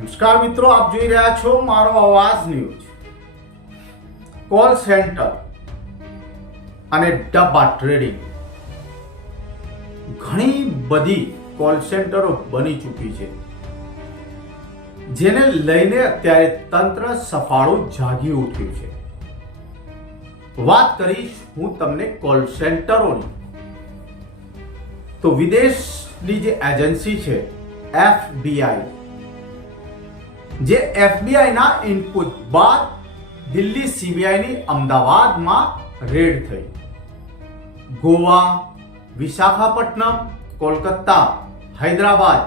નમસ્કાર મિત્રો, આપ જોઈ રહ્યા છો મારો અવાજ ન્યૂઝ. કોલ સેન્ટર અને ડબ્બા ટ્રેડિંગ. ઘણી બધી કોલ સેન્ટરો બની ચૂકી છે, જેને લઈને અત્યારે તંત્ર સફાળું જાગી ઉઠ્યું છે. વાત કરીશ હું તમને કોલ સેન્ટરોની. તો વિદેશની જે એજન્સી છે એફબીઆઈ જે એફબીઆઈ ના ઇનપુટ બાદ દિલ્હી સીબીઆઈની અમદાવાદમાં રેડ થઈ. ગોવા, વિશાખાપટ્ટનમ, કોલકાતા, હૈદરાબાદ,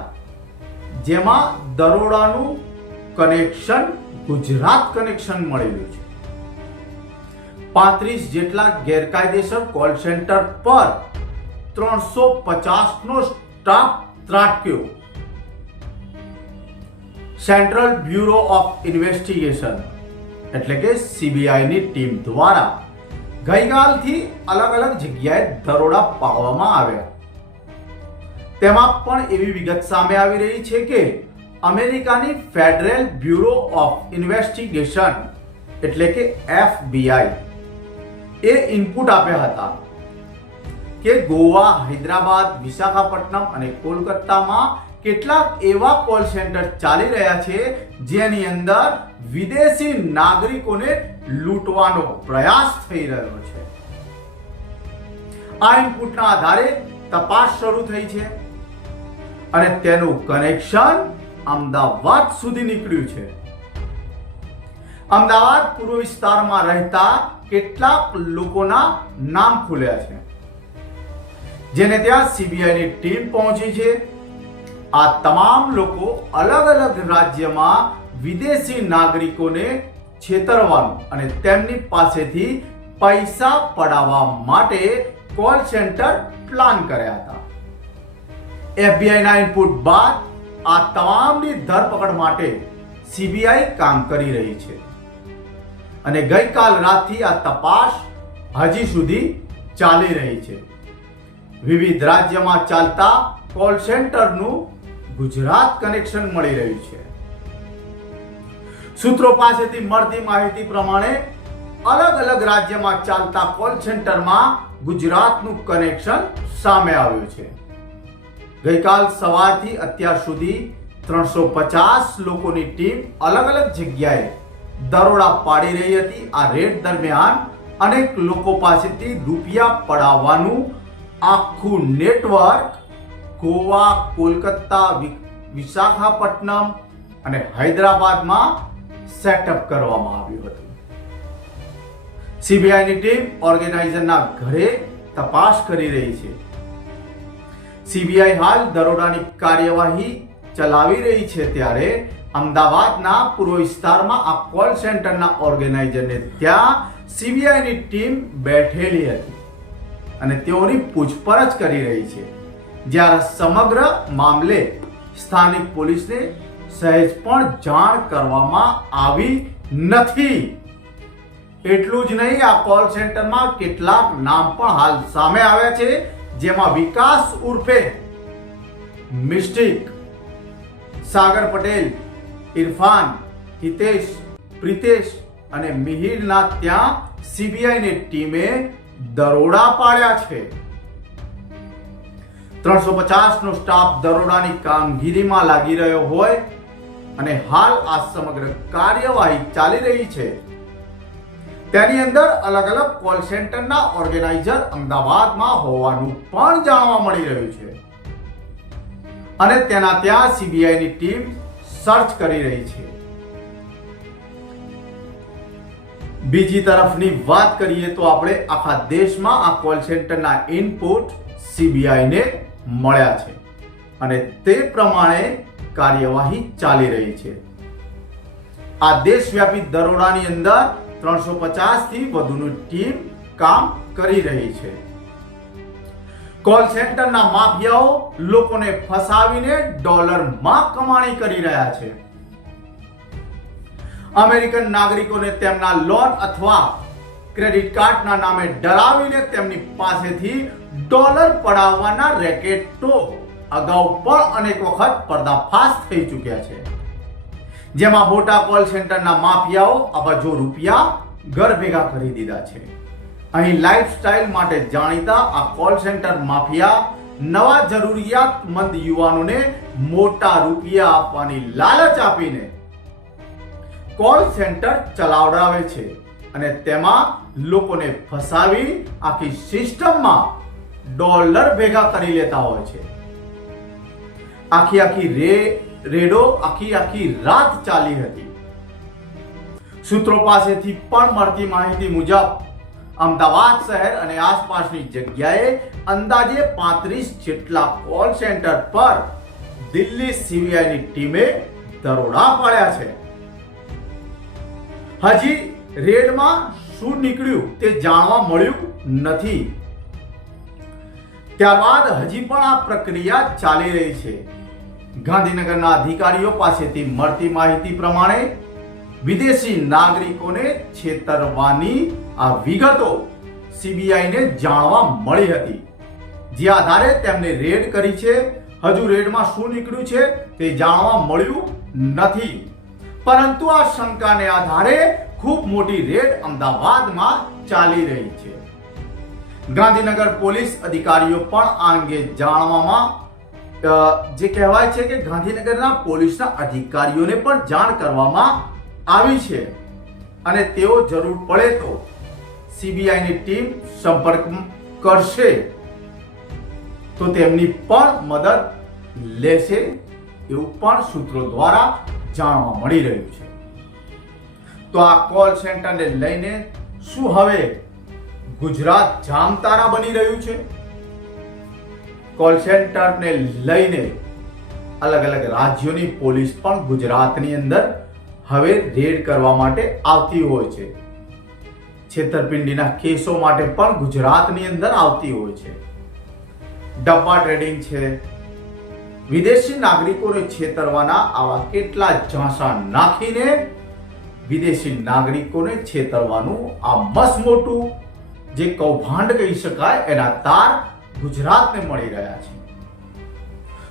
જેમાં દરોડાનું કનેક્શન ગુજરાત કનેક્શન મળેલું છે. પાંત્રીસ જેટલા ગેરકાયદેસર કોલ સેન્ટર પર ત્રણસો પચાસ નો સ્ટાફ ત્રાટક્યો. સેન્ટ્રલ બ્યુરો ઓફ ઇન્વેસ્ટિગેશન એટલે કે સીબીઆઈની ટીમ દ્વારા ગઈકાલથી અલગ અલગ જગ્યાએ દરોડા પાડવામાં આવ્યા. તેમાં પણ એવી વિગત સામે આવી રહી છે કે અમેરિકાની ફેડરલ બ્યુરો ઓફ ઇન્વેસ્ટિગેશન એટલે કે એફબીઆઈ એ ઇનપુટ આપ્યા હતા કે ગોવા, હૈદરાબાદ, વિશાખાપટ્ટનમ અને કોલકાતામાં કેટલાક એવા કોલ સેન્ટર ચાલી રહ્યા છે જેની અંદર વિદેશી નાગરિકોને લૂંટવાનો પ્રયાસ થઈ રહ્યો છે. આ ઇનપુટના આધારે તપાસ શરૂ થઈ છે અને તેનું કનેક્શન અમદાવાદ સુધી નીકળ્યું છે. અમદાવાદ પૂર્વ વિસ્તારમાં રહેતા કેટલાક લોકોના નામ ખુલ્યા છે, જેને ત્યાં સીબીઆઈની ટીમ પહોંચી છે. આ તમામ લોકો અલગ અલગ રાજ્યમાં વિદેશી નાગરિકોને છેતરવાનું અને તેમની પાસેથી પૈસા પડાવવા માટે કોલ સેન્ટર પ્લાન કર્યા હતા. એફબીઆઈના ઇનપુટ બાદ આ તમામની ધરપકડ માટે સીબીઆઈ કામ કરી રહી છે. અને ગઈકાલ રાતથી આ તપાસ હજી સુધી ચાલી રહી છે. વિવિધ રાજ્યમાં ચાલતા કોલ સેન્ટરનું ગુજરાત કનેક્શન મળી રહ્યું છે. સૂત્રો પાસેથી મળતી માહિતી પ્રમાણે અલગ અલગ રાજ્યમાં ચાલતા કોલ સેન્ટરમાં ગુજરાતનું કનેક્શન સામે આવ્યું છે. ગઈકાલ સવારથી અત્યાર સુધી ત્રણસો પચાસ લોકોની ટીમ અલગ અલગ જગ્યાએ દરોડા પાડી રહી હતી. આ રેડ દરમિયાન અનેક લોકો પાસેથી રૂપિયા પડાવવાનું આખું નેટવર્ક ગોવા, કોલકાતા વિશાખાપટ્ટનમ અને હૈદરાબાદમાં સેટઅપ કરવામાં આવ્યું હતું. સીબીઆઈની ટીમ ઓર્ગેનાઇઝરના ઘરે તપાસ કરી રહી છે. સીબીઆઈ હાલ દરોડાની કાર્યવાહી ચલાવી રહી છે ત્યારે અમદાવાદના પૂર્વ વિસ્તારમાં આ કોલ સેન્ટરના ઓર્ગેનાઇઝરને ત્યાં સીબીઆઈની ટીમ બેઠેલી હતી અને તેઓની પૂછપરછ કરી રહી છે. જ્યારે સમગ્ર મામલે સ્થાનિક પોલીસને સહેજ પણ જાણ કરવામાં આવી નથી. એટલું જ નહીં, આ કોલ સેન્ટરમાં કેટલાક નામ પણ હાલ સામે આવ્યા છે, જેમાં વિકાસ ઉર્ફે મિસ્ટિક, સાગર પટેલ, ઇરફાન, હિતેશ, પ્રિતેશ અને મિહિરના ત્યાં સીબીઆઈની ટીમે દરોડા પાડ્યા છે. ત્રણસો પચાસ નો સ્ટાફ દરોડાની કામગીરીમાં લાગી રહ્યો હોય અને હાલ આ સમગ્ર કાર્યવાહી ચાલી રહી છે. તેની અંદર અલગ અલગ કોલ સેન્ટરના ઓર્ગેનાઇઝર અમદાવાદમાં હોવાનું પણ જાણવા મળી રહ્યું છે. અને તેના ત્યાં સીબીઆઈની ટીમ સર્ચ કરી રહી છે. બીજી તરફની વાત કરીએ તો આપણે આખા દેશમાં આ કોલ સેન્ટરના ઇનપુટ સીબીઆઈને મળ્યા છે અને તે પ્રમાણે કાર્યવાહી ચાલી રહી છે. આ દેશવ્યાપી દરોડાની અંદર ત્રણસો પચાસથી વધુની ટીમ કામ કરી રહી છે. કોલ સેન્ટરના માફિયાઓ લોકોને ફસાવીને ડોલરમાં કમાણી કરી રહ્યા છે. અમેરિકન નાગરિકોને તેમના લોન અથવા ક્રેડિટ કાર્ડના નામે ડરાવીને તેમની પાસેથી ડોલર પડાવવાના રેકેટો અગાઉ પણ અનેક વખત પર્દાફાશ થઈ ચૂક્યા છે. જેમાં મોટા કોલ સેન્ટરના માફિયાઓ અબજો રૂપિયા ઘર ભેગા કરી દીધા છે. અહીં લાઇફસ્ટાઇલ માટે જાણીતા આ કોલ સેન્ટર માફિયા નવા જરૂરિયાતમંદ યુવાનોને મોટા રૂપિયા આપવાની લાલચ આપીને કોલ સેન્ટર ચલાવડાવે છે અને તેમાં લોકોને ફસાવી આખી સિસ્ટમમાં ડોલર ભેગા કરી લેતા હોય છે. આખી આખી રે, રેડો આખી આખી રાત ચાલી હતી. સૂત્રો પાસેથી પણ મળતી માહિતી મુજબ, અમદાવાદ શહેર અને આસપાસની જગ્યાએ અંદાજે પાંત્રીસ જેટલા કોલ સેન્ટર પર દિલ્હી સીબીઆઈની ટીમે દરોડા પાડ્યા છે. હજી રેડમાં શું નીકળ્યું તે જાણવા મળ્યું નથી. ત્યારબાદ હજી પણ આ પ્રક્રિયા ચાલી રહી છે. ગાંધીનગરના અધિકારીઓ પાસેથી મળતી માહિતી પ્રમાણે વિદેશી નાગરિકોને છેતરવાની આ વિગતો સીબીઆઈને જાણવા મળી હતી. જે આધારે તેમને રેડ કરી છે. હજુ રેડમાં શું નીકળ્યું છે તે જાણવા મળ્યું નથી. પરંતુ આ શંકાને આધારે ખૂબ મોટી રેડ અમદાવાદમાં ચાલી રહી છે. ગાંધીનગર પોલીસ અધિકારીઓ પણ આ અંગે જાણવામાં જે કહેવાય છે કે ગાંધીનગરના પોલીસના અધિકારીઓને પણ જાણ કરવામાં આવી છે. અને તેઓ જરૂર પડે તો સીબીઆઈની ટીમ સંપર્ક કરશે. તો તેમની પણ મદદ લેશે એવું પણ સૂત્રો દ્વારા જાણવા મળી રહ્યું છે. તો આ કોલ સેન્ટરને લઈને શું હવે ગુજરાત જામતારા બની રહ્યું છે. કોલ સેન્ટરને લઈને અલગ અલગ રાજ્યોની પોલીસ પણ ગુજરાતની અંદર હવે રેડ કરવા માટે આવતી હોય છે. છેતરપિંડીના કેસો માટે પણ ગુજરાતની અંદર આવતી હોય છે. ડબ્બા ટ્રેડિંગ છે. વિદેશી નાગરિકોને છેતરવાના આવા કેટલા ઝાંસા નાખીને વિદેશી નાગરિકોને છેતરવાનું આ મસ મોટું જે કૌભાંડ કહી શકાય, એના તાર ગુજરાતને મળી રહ્યા છે.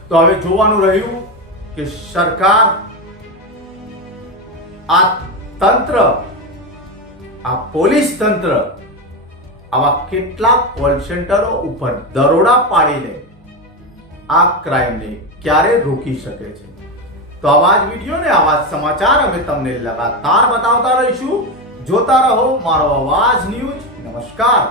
તો હવે જોવાનું રહ્યું કે સરકાર આ તંત્ર, આ પોલીસ તંત્ર આવા કેટલાક કોલ સેન્ટરો ઉપર દરોડા પાડીને આ ક્રાઇમને ક્યારે રોકી શકે છે? તો આવા જ વીડિયો ને આવા સમાચાર અમે તમને લગાતાર બતાવતા રહીશું. જોતા રહો મારો અવાજ ન્યૂઝ નમસ્કાર